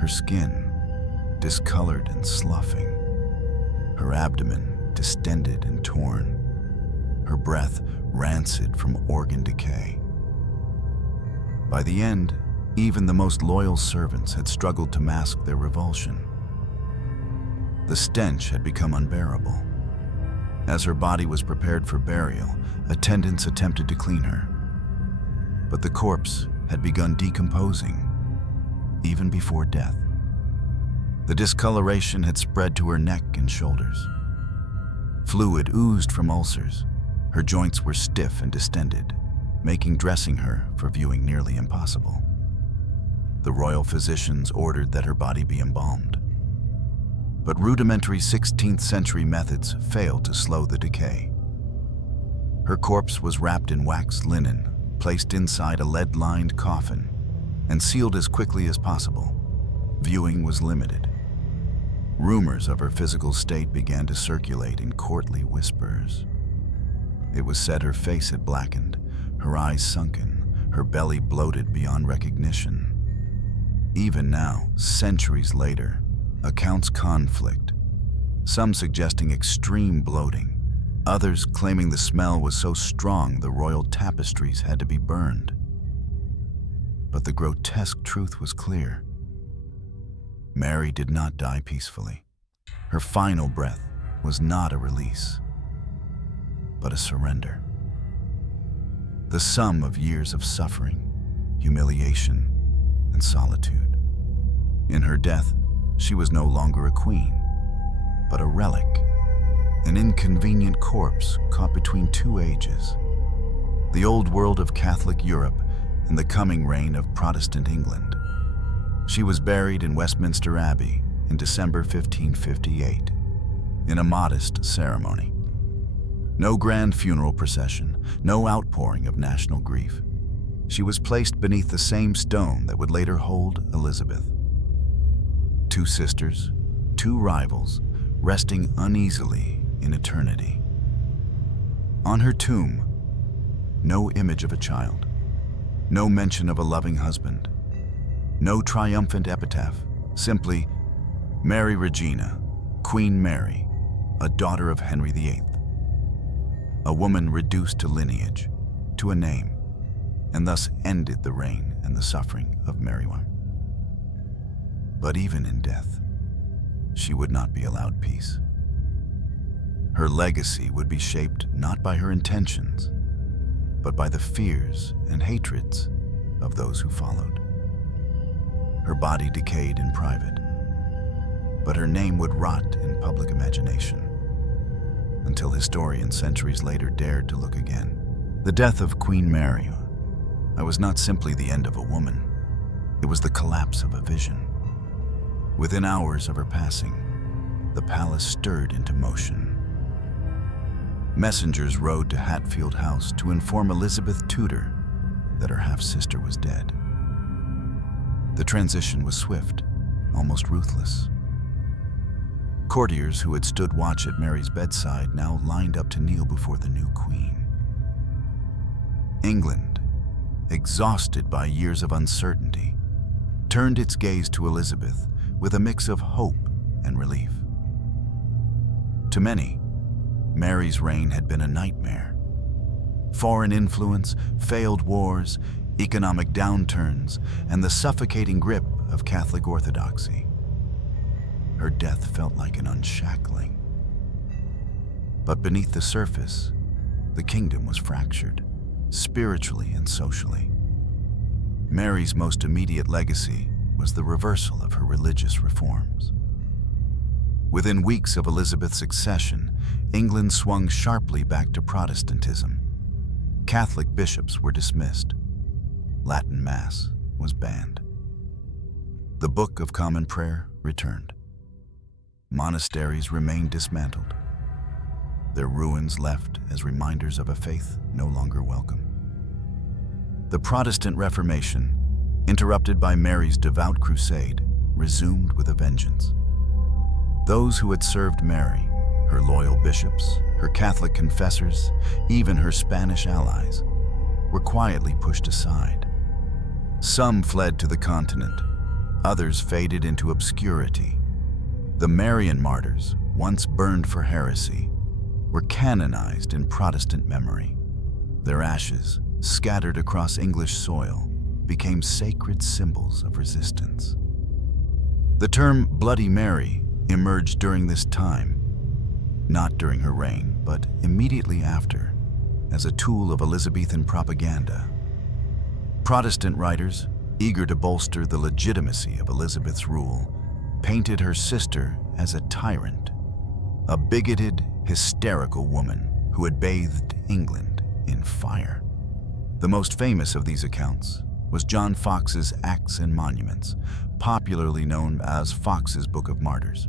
Her skin, discolored and sloughing. Her abdomen, distended and torn. Her breath, rancid from organ decay. By the end, even the most loyal servants had struggled to mask their revulsion. The stench had become unbearable. As her body was prepared for burial, attendants attempted to clean her. But the corpse had begun decomposing, even before death. The discoloration had spread to her neck and shoulders. Fluid oozed from ulcers. Her joints were stiff and distended, making dressing her for viewing nearly impossible. The royal physicians ordered that her body be embalmed. But rudimentary 16th century methods failed to slow the decay. Her corpse was wrapped in waxed linen, placed inside a lead-lined coffin, and sealed as quickly as possible. Viewing was limited. Rumors of her physical state began to circulate in courtly whispers. It was said her face had blackened, her eyes sunken, her belly bloated beyond recognition. Even now, centuries later, accounts conflict, some suggesting extreme bloating, others claiming the smell was so strong the royal tapestries had to be burned. But the grotesque truth was clear. Mary did not die peacefully. Her final breath was not a release, but a surrender. The sum of years of suffering, humiliation, and solitude. In her death, she was no longer a queen, but a relic, an inconvenient corpse caught between two ages, the old world of Catholic Europe and the coming reign of Protestant England. She was buried in Westminster Abbey in December 1558, in a modest ceremony. No grand funeral procession, no outpouring of national grief. She was placed beneath the same stone that would later hold Elizabeth. Two sisters, two rivals, resting uneasily in eternity. On her tomb, no image of a child, no mention of a loving husband, no triumphant epitaph, simply Mary Regina, Queen Mary, a daughter of Henry VIII. A woman reduced to lineage, to a name, and thus ended the reign and the suffering of Marian. But even in death, she would not be allowed peace. Her legacy would be shaped not by her intentions, but by the fears and hatreds of those who followed. Her body decayed in private, but her name would rot in public imagination, until historians centuries later dared to look again. The death of Queen Mary was not simply the end of a woman, it was the collapse of a vision. Within hours of her passing, the palace stirred into motion. Messengers rode to Hatfield House to inform Elizabeth Tudor that her half-sister was dead. The transition was swift, almost ruthless. Courtiers who had stood watch at Mary's bedside now lined up to kneel before the new queen. England, exhausted by years of uncertainty, turned its gaze to Elizabeth with a mix of hope and relief. To many, Mary's reign had been a nightmare. Foreign influence, failed wars, economic downturns, and the suffocating grip of Catholic orthodoxy. Her death felt like an unshackling. But beneath the surface, the kingdom was fractured, spiritually and socially. Mary's most immediate legacy was the reversal of her religious reforms. Within weeks of Elizabeth's accession, England swung sharply back to Protestantism. Catholic bishops were dismissed. Latin Mass was banned. The Book of Common Prayer returned. Monasteries remained dismantled, their ruins left as reminders of a faith no longer welcome. The Protestant Reformation, interrupted by Mary's devout crusade, resumed with a vengeance. Those who had served Mary, her loyal bishops, her Catholic confessors, even her Spanish allies, were quietly pushed aside. Some fled to the continent, others faded into obscurity. The Marian martyrs, once burned for heresy, were canonized in Protestant memory. Their ashes, scattered across English soil, became sacred symbols of resistance. The term Bloody Mary emerged during this time, not during her reign, but immediately after, as a tool of Elizabethan propaganda. Protestant writers, eager to bolster the legitimacy of Elizabeth's rule, painted her sister as a tyrant, a bigoted, hysterical woman who had bathed England in fire. The most famous of these accounts was John Foxe's Acts and Monuments, popularly known as Foxe's Book of Martyrs,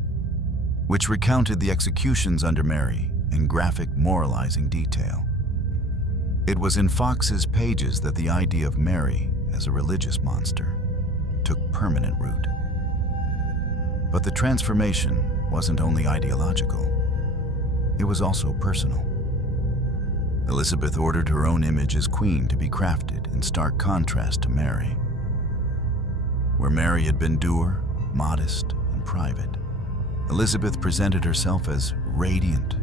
which recounted the executions under Mary in graphic, moralizing detail. It was in Foxe's pages that the idea of Mary as a religious monster took permanent root. But the transformation wasn't only ideological, it was also personal. Elizabeth ordered her own image as queen to be crafted in stark contrast to Mary. Where Mary had been dour, modest, and private, Elizabeth presented herself as radiant,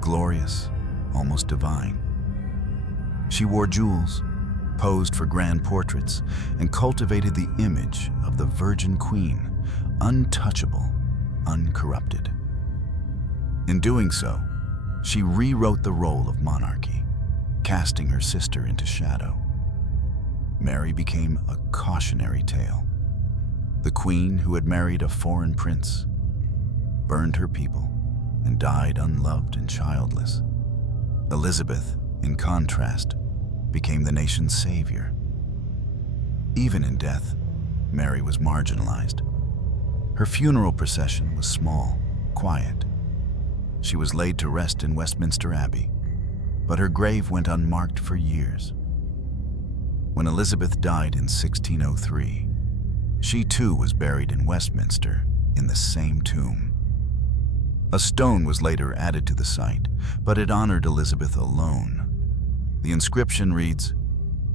glorious, almost divine. She wore jewels, posed for grand portraits, and cultivated the image of the Virgin Queen, untouchable, uncorrupted. In doing so, she rewrote the role of monarchy, casting her sister into shadow. Mary became a cautionary tale. The queen who had married a foreign prince, burned her people, and died unloved and childless. Elizabeth, in contrast, became the nation's savior. Even in death, Mary was marginalized. Her funeral procession was small, quiet. She was laid to rest in Westminster Abbey, but her grave went unmarked for years. When Elizabeth died in 1603, she too was buried in Westminster in the same tomb. A stone was later added to the site, but it honored Elizabeth alone. The inscription reads,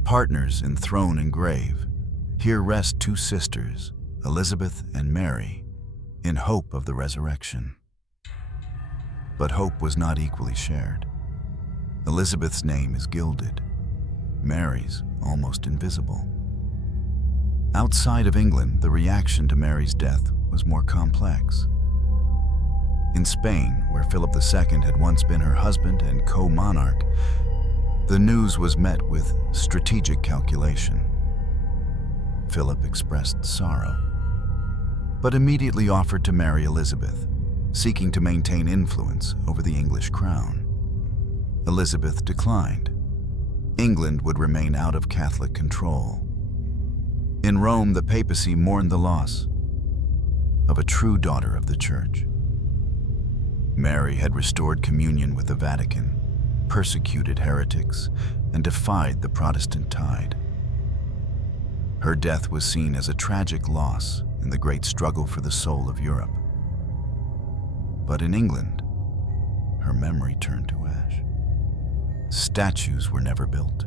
"Partners in throne and grave, here rest two sisters, Elizabeth and Mary, in hope of the resurrection." But hope was not equally shared. Elizabeth's name is gilded, Mary's almost invisible. Outside of England, the reaction to Mary's death was more complex. In Spain, where Philip II had once been her husband and co-monarch, the news was met with strategic calculation. Philip expressed sorrow, but immediately offered to marry Elizabeth, seeking to maintain influence over the English crown. Elizabeth declined. England would remain out of Catholic control. In Rome, the papacy mourned the loss of a true daughter of the Church. Mary had restored communion with the Vatican, persecuted heretics, and defied the Protestant tide. Her death was seen as a tragic loss in the great struggle for the soul of Europe. But in England, her memory turned to ash. Statues were never built.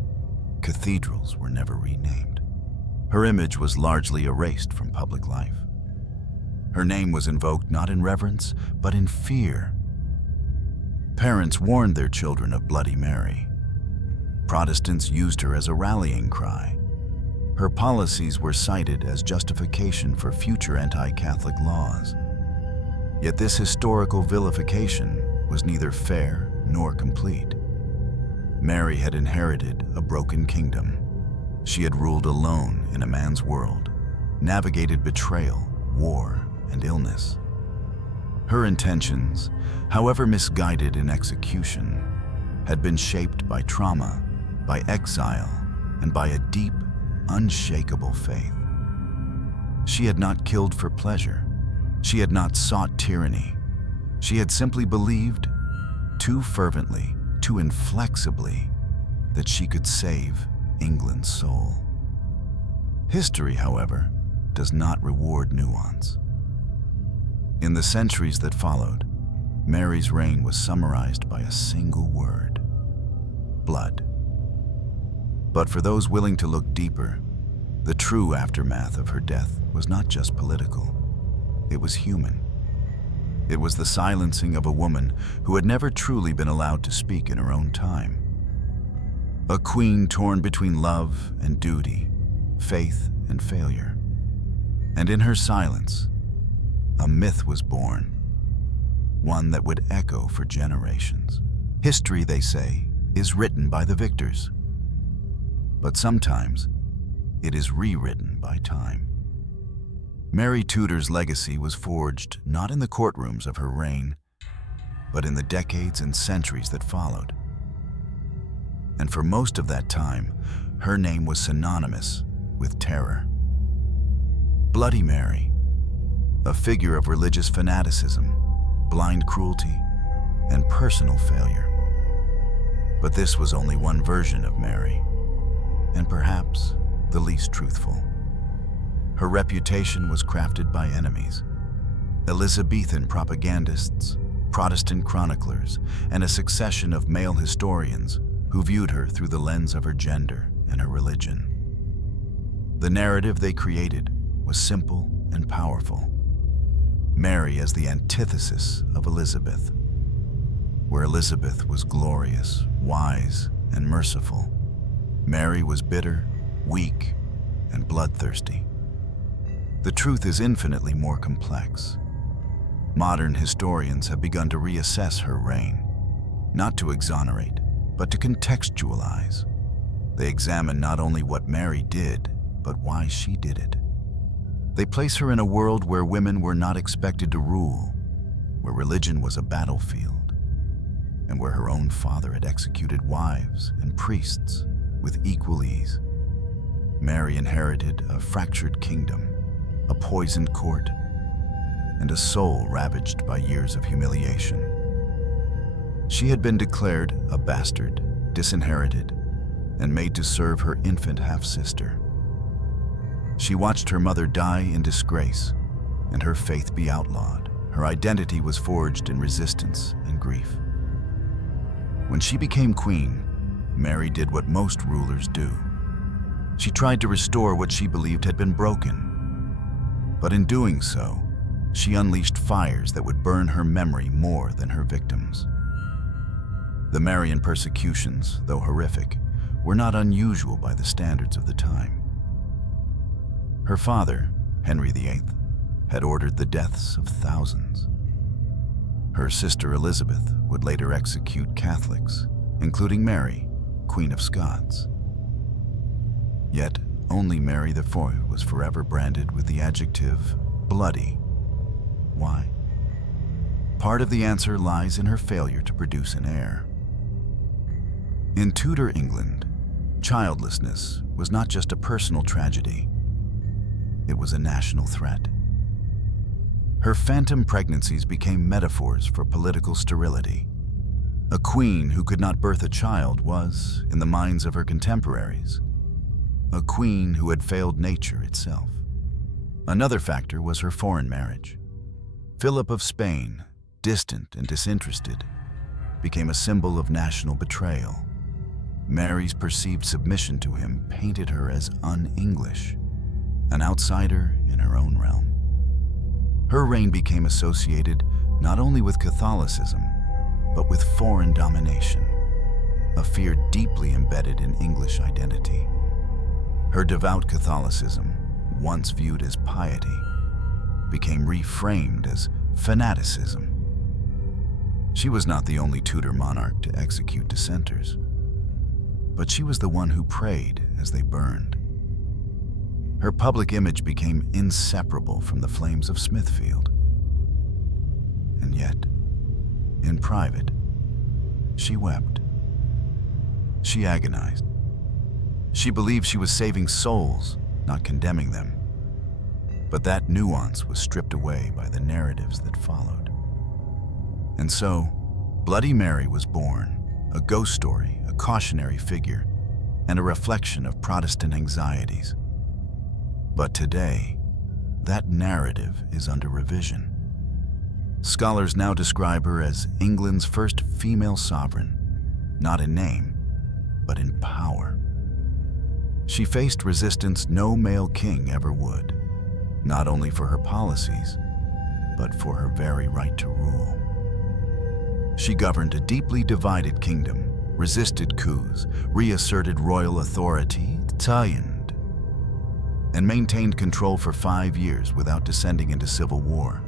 Cathedrals were never renamed. Her image was largely erased from public life. Her name was invoked not in reverence, but in fear. Parents warned their children of Bloody Mary. Protestants used her as a rallying cry. Her policies were cited as justification for future anti-Catholic laws. Yet this historical vilification was neither fair nor complete. Mary had inherited a broken kingdom. She had ruled alone in a man's world, navigated betrayal, war, and illness. Her intentions, however misguided in execution, had been shaped by trauma, by exile, and by a deep, unshakable faith. She had not killed for pleasure. She had not sought tyranny. She had simply believed, too fervently, too inflexibly, that she could save England's soul. History, however, does not reward nuance. In the centuries that followed, Mary's reign was summarized by a single word: blood. But for those willing to look deeper, the true aftermath of her death was not just political. It was human. It was the silencing of a woman who had never truly been allowed to speak in her own time. A queen torn between love and duty, faith and failure. And in her silence, a myth was born, one that would echo for generations. History, they say, is written by the victors. But sometimes, it is rewritten by time. Mary Tudor's legacy was forged not in the courtrooms of her reign, but in the decades and centuries that followed. And for most of that time, her name was synonymous with terror. Bloody Mary, a figure of religious fanaticism, blind cruelty, and personal failure. But this was only one version of Mary, and perhaps the least truthful. Her reputation was crafted by enemies, Elizabethan propagandists, Protestant chroniclers, and a succession of male historians who viewed her through the lens of her gender and her religion. The narrative they created was simple and powerful. Mary as the antithesis of Elizabeth. Where Elizabeth was glorious, wise, and merciful, Mary was bitter, weak, and bloodthirsty. The truth is infinitely more complex. Modern historians have begun to reassess her reign, not to exonerate, but to contextualize. They examine not only what Mary did, but why she did it. They place her in a world where women were not expected to rule, where religion was a battlefield, and where her own father had executed wives and priests with equal ease. Mary inherited a fractured kingdom, a poisoned court, and a soul ravaged by years of humiliation. She had been declared a bastard, disinherited, and made to serve her infant half-sister. She watched her mother die in disgrace, and her faith be outlawed. Her identity was forged in resistance and grief. When she became queen, Mary did what most rulers do. She tried to restore what she believed had been broken. But in doing so, she unleashed fires that would burn her memory more than her victims. The Marian persecutions, though horrific, were not unusual by the standards of the time. Her father, Henry VIII, had ordered the deaths of thousands. Her sister Elizabeth would later execute Catholics, including Mary, Queen of Scots. Yet, only Mary IV was forever branded with the adjective bloody. Why? Part of the answer lies in her failure to produce an heir. In Tudor England, childlessness was not just a personal tragedy, it was a national threat. Her phantom pregnancies became metaphors for political sterility. A queen who could not birth a child was, in the minds of her contemporaries, a queen who had failed nature itself. Another factor was her foreign marriage. Philip of Spain, distant and disinterested, became a symbol of national betrayal. Mary's perceived submission to him painted her as un-English, an outsider in her own realm. Her reign became associated not only with Catholicism, but with foreign domination, a fear deeply embedded in English identity. Her devout Catholicism, once viewed as piety, became reframed as fanaticism. She was not the only Tudor monarch to execute dissenters, but she was the one who prayed as they burned. Her public image became inseparable from the flames of Smithfield. And yet, in private, she wept. She agonized. She believed she was saving souls, not condemning them. But that nuance was stripped away by the narratives that followed. And so, Bloody Mary was born, a ghost story, a cautionary figure, and a reflection of Protestant anxieties. But today, that narrative is under revision. Scholars now describe her as England's first female sovereign, not in name, but in power. She faced resistance no male king ever would, not only for her policies, but for her very right to rule. She governed a deeply divided kingdom, resisted coups, reasserted royal authority, tyrant, and maintained control for 5 years without descending into civil war.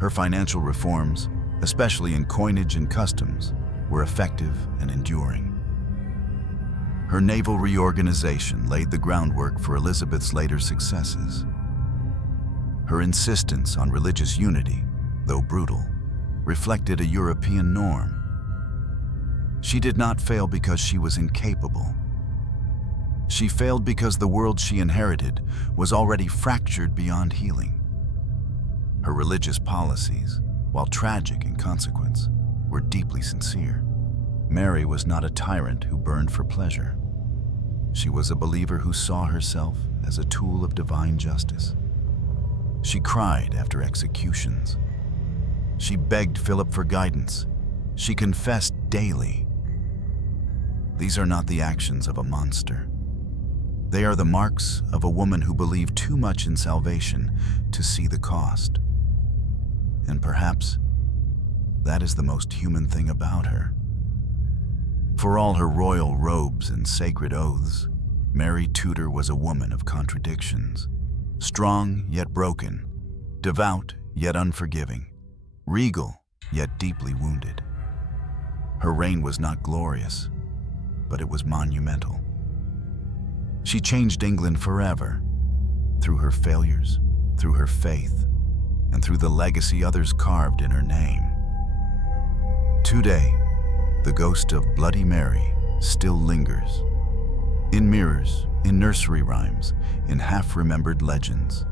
Her financial reforms, especially in coinage and customs, were effective and enduring. Her naval reorganization laid the groundwork for Elizabeth's later successes. Her insistence on religious unity, though brutal, reflected a European norm. She did not fail because she was incapable. She failed because the world she inherited was already fractured beyond healing. Her religious policies, while tragic in consequence, were deeply sincere. Mary was not a tyrant who burned for pleasure. She was a believer who saw herself as a tool of divine justice. She cried after executions. She begged Philip for guidance. She confessed daily. These are not the actions of a monster. They are the marks of a woman who believed too much in salvation to see the cost. And perhaps that is the most human thing about her. For all her royal robes and sacred oaths, Mary Tudor was a woman of contradictions. Strong yet broken, devout yet unforgiving, regal yet deeply wounded. Her reign was not glorious, but it was monumental. She changed England forever, through her failures, through her faith, and through the legacy others carved in her name. Today, the ghost of Bloody Mary still lingers. In mirrors, in nursery rhymes, in half-remembered legends.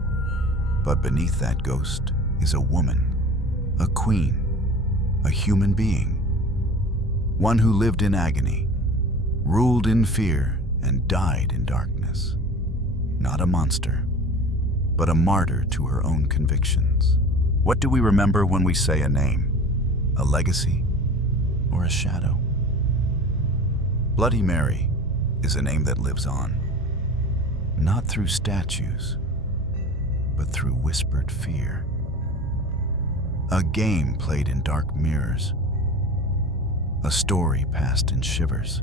But beneath that ghost is a woman, a queen, a human being. One who lived in agony, ruled in fear, and died in darkness. Not a monster, but a martyr to her own convictions. What do we remember when we say a name? A legacy or a shadow? Bloody Mary is a name that lives on, not through statues, but through whispered fear. A game played in dark mirrors, a story passed in shivers.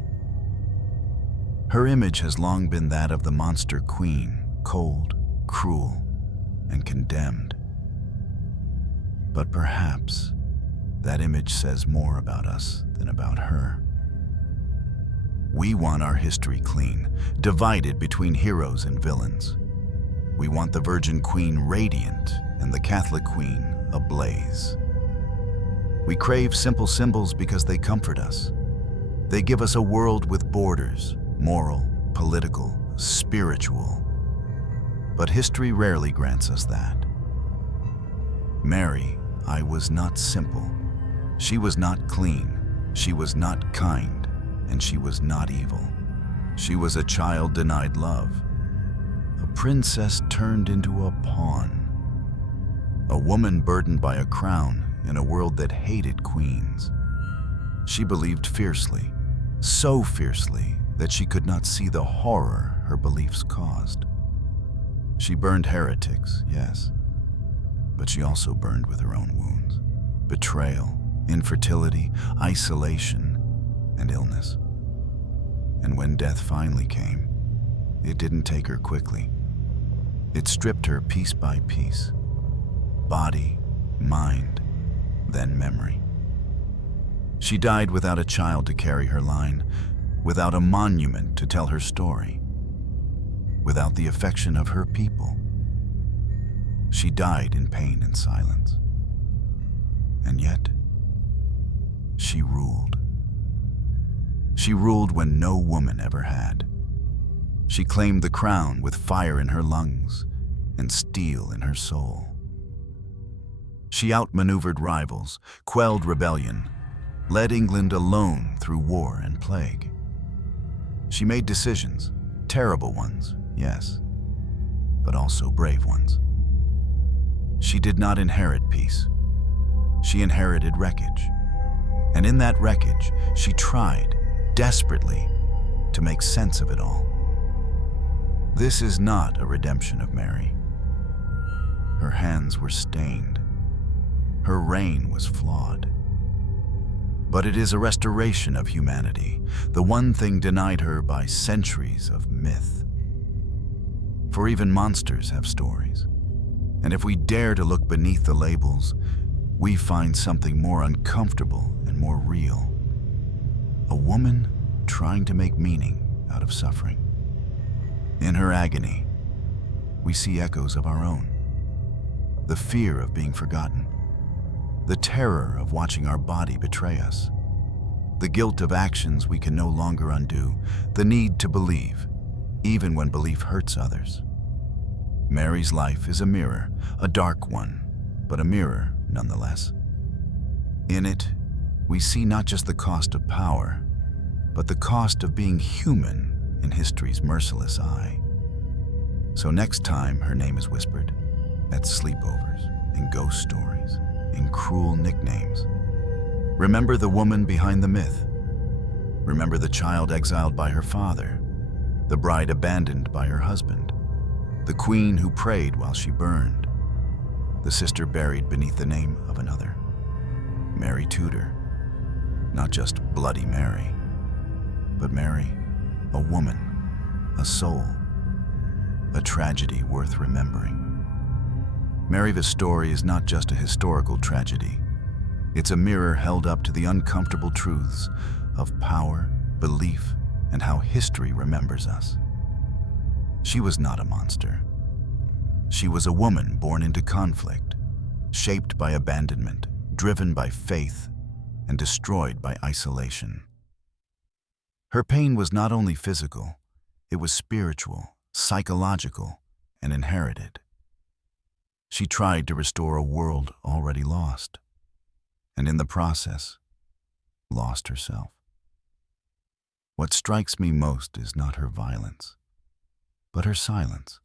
Her image has long been that of the monster queen, cold, cruel, and condemned. But perhaps that image says more about us than about her. We want our history clean, divided between heroes and villains. We want the Virgin Queen radiant and the Catholic Queen ablaze. We crave simple symbols because they comfort us. They give us a world with borders, moral, political, spiritual. But history rarely grants us that. Mary, I was not simple. She was not clean. She was not kind. And she was not evil. She was a child denied love. A princess turned into a pawn. A woman burdened by a crown in a world that hated queens. She believed fiercely, so fiercely that she could not see the horror her beliefs caused. She burned heretics, yes, but she also burned with her own wounds. Betrayal, infertility, isolation, and illness. And when death finally came, it didn't take her quickly. It stripped her piece by piece. Body, mind, then memory. She died without a child to carry her line, without a monument to tell her story, without the affection of her people. She died in pain and silence. And yet, she ruled. She ruled when no woman ever had. She claimed the crown with fire in her lungs and steel in her soul. She outmaneuvered rivals, quelled rebellion, led England alone through war and plague. She made decisions, terrible ones, yes, but also brave ones. She did not inherit peace. She inherited wreckage. And in that wreckage, she tried, desperately, to make sense of it all. This is not a redemption of Mary. Her hands were stained. Her reign was flawed. But it is a restoration of humanity, the one thing denied her by centuries of myth. For even monsters have stories. And if we dare to look beneath the labels, we find something more uncomfortable and more real. A woman trying to make meaning out of suffering. In her agony, we see echoes of our own. The fear of being forgotten. The terror of watching our body betray us. The guilt of actions we can no longer undo. The need to believe, even when belief hurts others. Mary's life is a mirror, a dark one, but a mirror nonetheless. In it, we see not just the cost of power, but the cost of being human in history's merciless eye. So next time her name is whispered, at sleepovers, in ghost stories, in cruel nicknames, remember the woman behind the myth. Remember the child exiled by her father, the bride abandoned by her husband, the queen who prayed while she burned, the sister buried beneath the name of another. Mary Tudor, not just Bloody Mary, but Mary, a woman, a soul, a tragedy worth remembering. Mary's story is not just a historical tragedy. It's a mirror held up to the uncomfortable truths of power, belief, and how history remembers us. She was not a monster. She was a woman born into conflict, shaped by abandonment, driven by faith, and destroyed by isolation. Her pain was not only physical, it was spiritual, psychological, and inherited. She tried to restore a world already lost, and in the process, lost herself. What strikes me most is not her violence, but her silence.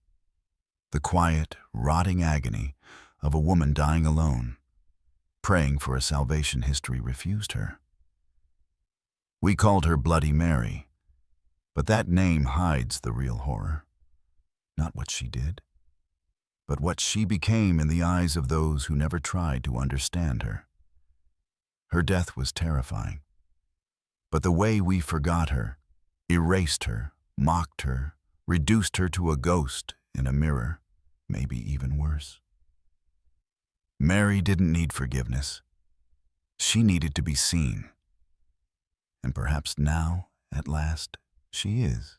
The quiet, rotting agony of a woman dying alone, praying for a salvation history refused her. We called her Bloody Mary, but that name hides the real horror. Not what she did, but what she became in the eyes of those who never tried to understand her. Her death was terrifying, but the way we forgot her, erased her, mocked her, reduced her to a ghost in a mirror, maybe even worse. Mary didn't need forgiveness. She needed to be seen. And perhaps now, at last, she is.